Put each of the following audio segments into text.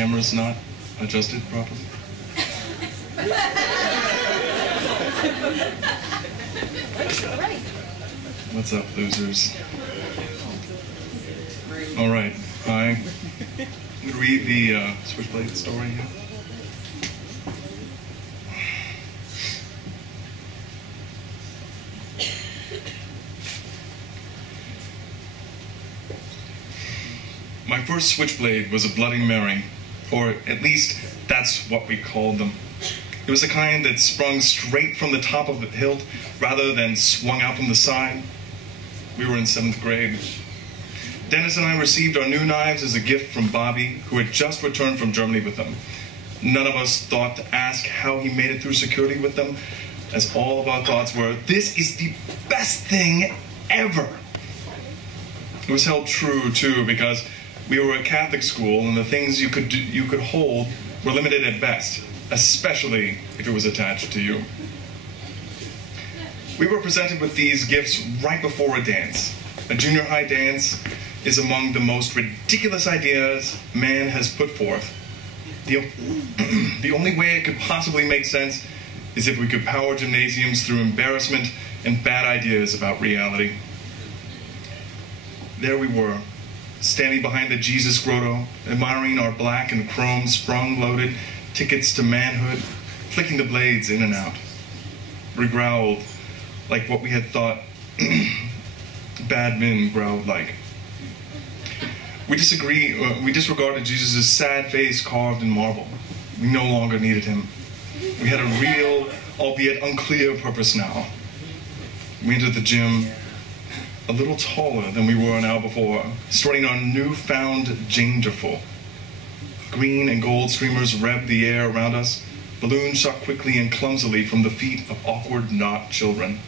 camera's not adjusted properly. What's up, losers? All right, I'm going to read the Switchblade story here. My first Switchblade was a Bloody Mary, or at least that's what we called them. It was the kind that sprung straight from the top of the hilt rather than swung out from the side. We were in 7th grade. Dennis and I received our new knives as a gift from Bobby, who had just returned from Germany with them. None of us thought to ask how he made it through security with them, as all of our thoughts were, this is the best thing ever. It was held true, too, because we were a Catholic school, and the things you could hold were limited at best, especially if it was attached to you. We were presented with these gifts right before a dance. A junior high dance is among the most ridiculous ideas man has put forth. The only way it could possibly make sense is if we could power gymnasiums through embarrassment and bad ideas about reality. There we were, standing behind the Jesus grotto, admiring our black and chrome sprung-loaded tickets to manhood, flicking the blades in and out. We growled like what we had thought bad men growled like. We disregarded Jesus' sad face carved in marble. We no longer needed him. We had a real, albeit unclear purpose now. We entered the gym a little taller than we were an hour before, starting our newfound Jangerful. Green and gold streamers revved the air around us. Balloons shot quickly and clumsily from the feet of awkward knot children.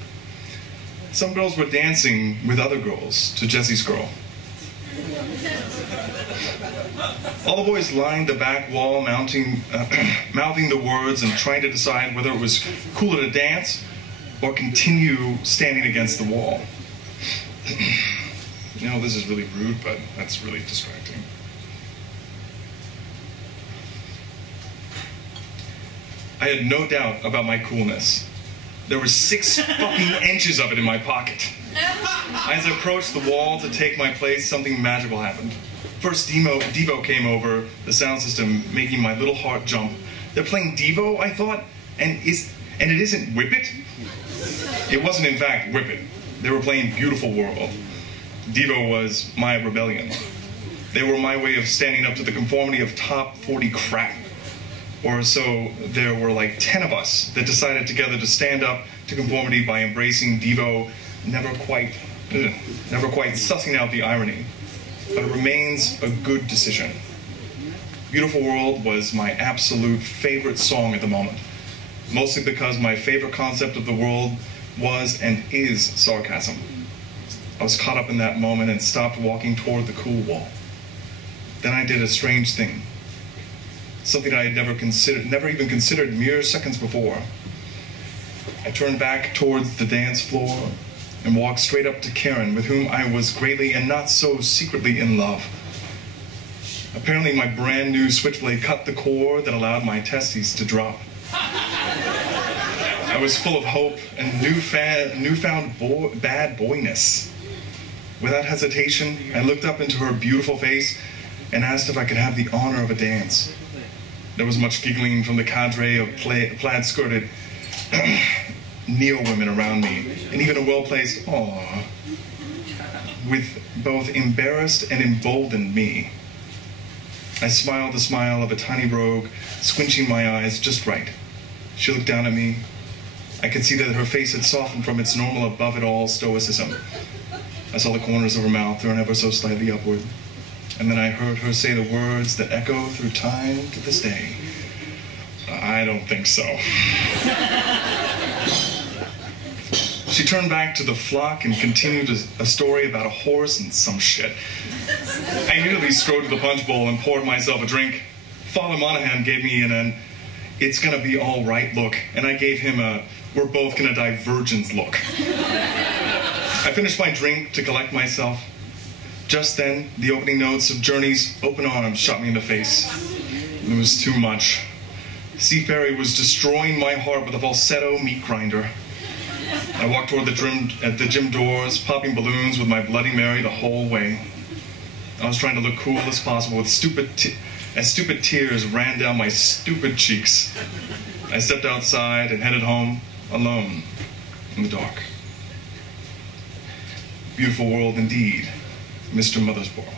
Some girls were dancing with other girls to Jesse's Girl. All the boys lined the back wall, mouthing the words and trying to decide whether it was cooler to dance or continue standing against the wall. You know, this is really rude, but that's really distracting. I had no doubt about my coolness. There were 6 fucking inches of it in my pocket. As I approached the wall to take my place, something magical happened. First, Devo came over the sound system, making my little heart jump. They're playing Devo, I thought, and it isn't Whip It? It wasn't, in fact, Whip It. They were playing Beautiful World. Devo was my rebellion. They were my way of standing up to the conformity of top 40 crap. Or so there were like 10 of us that decided together to stand up to conformity by embracing Devo, never quite sussing out the irony. But it remains a good decision. Beautiful World was my absolute favorite song at the moment, mostly because my favorite concept of the world was and is sarcasm. I was caught up in that moment and stopped walking toward the cool wall. Then I did a strange thing. Something I had never even considered mere seconds before. I turned back towards the dance floor and walked straight up to Karen, with whom I was greatly and not so secretly in love. Apparently my brand new Switchblade cut the cord that allowed my testes to drop. I was full of hope and newfound bad boyness. Without hesitation, I looked up into her beautiful face and asked if I could have the honor of a dance. There was much giggling from the cadre of plaid-skirted neo-women around me, and even a well-placed "aww," with both embarrassed and emboldened me. I smiled the smile of a tiny rogue, squinching my eyes just right. She looked down at me. I could see that her face had softened from its normal above-it-all stoicism. I saw the corners of her mouth turn ever so slightly upward. And then I heard her say the words that echo through time to this day. I don't think so. She turned back to the flock and continued a story about a horse and some shit. I immediately strode to the punch bowl and poured myself a drink. Father Monahan gave me an "it's gonna be all right" look, and I gave him a "we're both gonna die virgins" look. I finished my drink to collect myself. Just then, the opening notes of Journey's Open Arms shot me in the face. It was too much. Seafaring was destroying my heart with a falsetto meat grinder. I walked toward the gym doors, popping balloons with my Bloody Mary the whole way. I was trying to look cool as possible with stupid tears ran down my stupid cheeks. I stepped outside and headed home alone in the dark. Beautiful world indeed, Mr. Mothersbaugh.